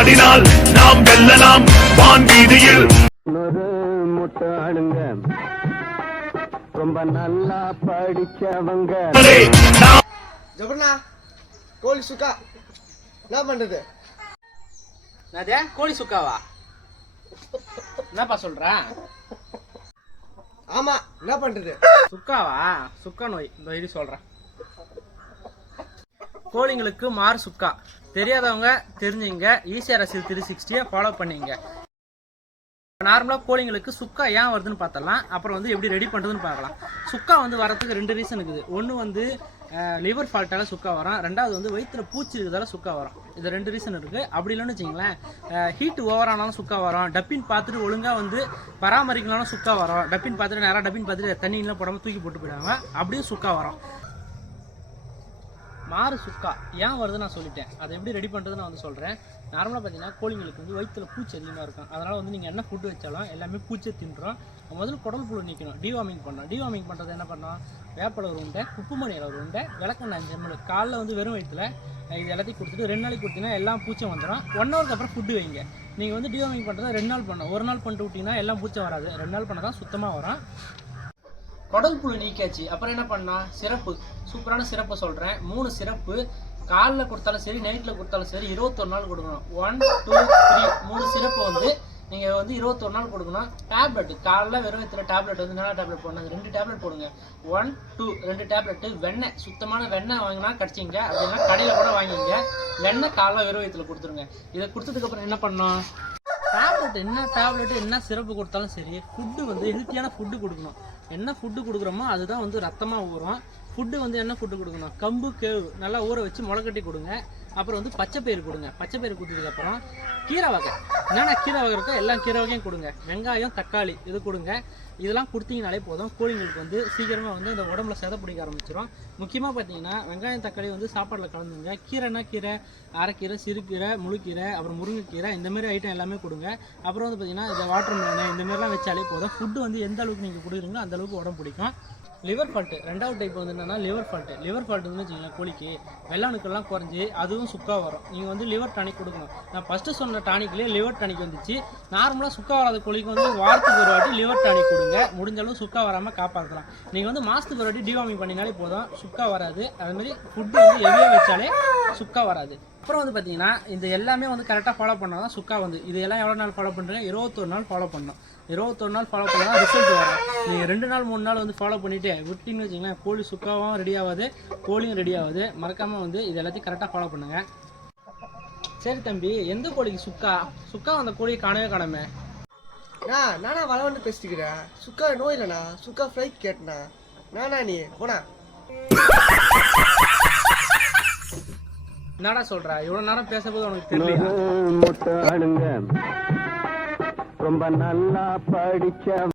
ஆடினால் நாம் வெல்லலாம். வான் வீதியில். முட்டாளுங்க ரொம்ப நல்லா படிச்சவங்க. ஜபர்ணா கோழி சுக்கா என்ன பண்றது? என்னதே கோழி சுக்காவா? என்னப்பா சொல்ற? ஆமா என்ன பண்றது? சுக்காவா? சுக்கா நோய் இந்த இது சொல்றேன். கோழிங்களுக்கு மாறு சுக்கா. தெரியாதவங்க தெரிஞ்சுங்க. ஈசிஆர் அரசியல் த்ரீ சிக்ஸ்டியை ஃபாலோ பண்ணிங்க. நார்மலாக கோழிங்களுக்கு சுக்கா ஏன் வருதுன்னு பார்த்தலாம் அப்புறம் வந்து எப்படி ரெடி பண்ணுறதுன்னு பார்க்கலாம் சுக்கா வந்து வரதுக்கு ரெண்டு ரீசன் இருக்குது. ஒன்று வந்து லிவர் ஃபால்ட்டால் சுக்கா வரும். ரெண்டாவது வந்து வயிற்றுல பூச்சி இருக்கிறதால சுக்கா வரும். இது ரெண்டு ரீசன் இருக்குது அப்படி இல்லைன்னு வச்சிங்களேன் ஹீட் ஓவரானாலும் சுக்கா வரும். டப்பின் பார்த்துட்டு ஒழுங்காக வந்து பராமரிக்கலாம்னு சுக்கா வரும். டப்பின் பார்த்துட்டு நேராக டப்பின் பார்த்துட்டு தண்ணியெலாம் போடாமல் தூக்கி போட்டு போயிடுவாங்க. அப்படியும் சுக்கா வரும். மாறு சுக்கா. ஏன் வருது நான் சொல்லிட்டேன். அதை எப்படி ரெடி பண்ணுறது நான் வந்து சொல்கிறேன் நார்மலாக பார்த்தீங்கன்னா கோழிங்களுக்கு வந்து வயிற்றுல பூச்சி அதிகமாக இருக்கும். அதனால் வந்து நீங்கள் என்ன ஃபுட்டு வச்சாலும் எல்லாமே பூச்சி தின்றோம். முதல்ல குடல் புழு நிற்கணும் டிவார்மிங் பண்ணோம் டிவார்மிங் பண்ணுறது என்ன பண்ணோம் வேப்பலை ஒரு உண்டை உப்பு மணியில் ஒரு உண்டை விளக்கெண்ணெய் அஞ்சு எம்எல். காலைல வந்து வெறும் வயிற்றுல இது எல்லாத்தையும் கொடுத்துட்டு ரெண்டு நாளைக்கு கொடுத்தீங்கன்னா எல்லாம் பூச்சம் வந்துடும் ஒன் ஹவருக்கு அப்புறம் ஃபுட்டு வைங்க. நீங்கள் வந்து டிவார்மிங் பண்ணுறதை ரெண்டு நாள் பண்ணோம் ஒரு நாள் பண்ணிட்டு விட்டிங்கன்னா எல்லாம் பூச்சம் வராது. ரெண்டு நாள் பண்ணால் தான் சுத்தமாக வரும். குடல் புழு நீக்கியாச்சு. அப்புறம் என்ன பண்ணா? சிறப்பு. சூப்பரான சிறப்பு சொல்கிறேன் மூணு சிறப்பு. காலில் கொடுத்தாலும் சரி நைட்டில் கொடுத்தாலும் சரி இருபத்தொரு நாள் கொடுக்கணும். ஒன் டூ த்ரீ மூணு சிறப்பு வந்து நீங்கள் வந்து இருபத்தொரு நாள் கொடுக்கணும். டேப்லெட் காலைல வெறும் இத்தனை டேப்லெட் வந்து என்ன டேப்லெட் போடணும்? ரெண்டு டேப்லெட் போடுங்க. ஒன் டூ ரெண்டு டேப்லெட்டு வெண்ணெய். சுத்தமான வெண்ணெய் வாங்கினா கிடச்சிங்க. அப்படின்னா கடையில் கூட வாங்கிங்க. வெண்ணெய் காலைல வெறும் வயிற்றுல கொடுத்துருங்க. இதை கொடுத்ததுக்கப்புறம் என்ன பண்ணோம்? டேப்லெட் என்ன டேப்லெட்டு என்ன சிறப்பு கொடுத்தாலும் சரி ஃபுட்டு வந்து ஹெல்த்தியான ஃபுட்டு கொடுக்கணும். என்ன ஃபுட்டு கொடுக்குறோமோ அதுதான் வந்து ரத்தமாக ஊறும். ஃபுட்டு வந்து என்ன ஃபுட்டு கொடுக்கணும்? கம்பு கேவு நல்லா ஊற வச்சு முளைக்கட்டி கொடுங்க. அப்புறம் வந்து பச்சை பயிறு கொடுங்க. பச்சை பயிறு கொடுத்ததுக்கப்புறம் கீரை வகை. என்னென்ன கீரை வகை இருக்கோ எல்லா கீரை வகையும் கொடுங்க. வெங்காயம் தக்காளி இது கொடுங்க. இதெல்லாம் கொடுத்தீங்கனாலே போதும். கோழிங்களுக்கு வந்து சீக்கிரமாக வந்து அந்த உடம்புல செதை பிடிக்க ஆரம்பிச்சிடும் முக்கியமாக பார்த்தீங்கன்னா வெங்காயம் தக்காளி வந்து சாப்பாட்டில் கலந்துங்க. கீரைனா கீரை அரைக்கீரை சிறுகீரை முழுக்கீரை அப்புறம் முருங்கைக்கீரை இந்தமாரி ஐட்டம் எல்லாமே கொடுங்க. அப்புறம் வந்து பார்த்தீங்கன்னா இந்த வாட்டர் மேலன் இந்தமாரிலாம் வச்சாலே போதும். ஃபுட்டு வந்து எந்த அளவுக்கு நீங்கள் கொடுக்குறீங்களோ அந்தளவுக்கு உடம்பு பிடிக்கும். லிவர் ஃபால்ட்டு ரெண்டாவது டைப் வந்து என்னென்னா லிவர் ஃபால்ட்டு லிவர் ஃபால்ட்டுன்னு வந்து வச்சுக்கோங்களேன் கோழிக்கு வெள்ளாணுக்கெல்லாம் குறைஞ்சி அதுவும் சுக்கா வரும். நீங்கள் வந்து லிவர் டானிக் கொடுக்கணும். நான் ஃபஸ்ட்டு சொன்ன டானிக்லேயே லிவர் டானிக் வந்துச்சு. நார்மலாக சுக்கா வராத கோழிக்கு வந்து வாரத்துக்கு ஒரு வாட்டி லிவர் டானிக் கொடுங்க. முடிஞ்ச அளவு சுக்கா வராமல் காப்பாற்றலாம் நீங்கள் வந்து மாதத்துக்கு ஒரு வாட்டி டிவாமிங் பண்ணினாலே போதும். சுக்கா வராது. அதுமாதிரி ஃபுட்டு வந்து எவ்வளோ வச்சாலே சுக்கா வராது. அப்புறம் வந்து பார்த்தீங்கன்னா இந்த எல்லாமே வந்து கரெக்டாக ஃபாலோ பண்ணால் தான் சுக்கா வந்து. இதெல்லாம் எவ்வளோ நாள் ஃபாலோ பண்ணுறீங்க இருபத்தொரு நாள் ஃபாலோ பண்ணணும். இருபத்தொரு நாள் ஃபாலோ பண்ணால் ரிசல்ட் வரும். நீங்கள் ரெண்டு நாள் மூணு நாள் வந்து ஃபாலோ பண்ணிவிட்டு விட்டிங்கன்னு வச்சிங்களேன் கோழி சுக்காவும் ரெடி ஆகாது கோழியும் ரெடி ஆகுது. மறக்காமல் வந்து இது எல்லாத்தையும் கரெக்டாக ஃபாலோ பண்ணுங்கள் சரி தம்பி எந்த கோழிக்கு சுக்கா? சுக்கா அந்த கோழியை காணவே காணாமே. அண்ணா நானா வளவன்னு பேசிக்கிறேன். சுக்கா நோய் இல்லைண்ணா. சுக்கா ஃப்ரை கேட்டனா நானா நீ? போனா என்னடா சொல்ற? இவ்வளோ நேரம் பேசும்போது உனக்கு தெரியல முட்டாளுங்க. ரொம்ப நல்லா படிச்ச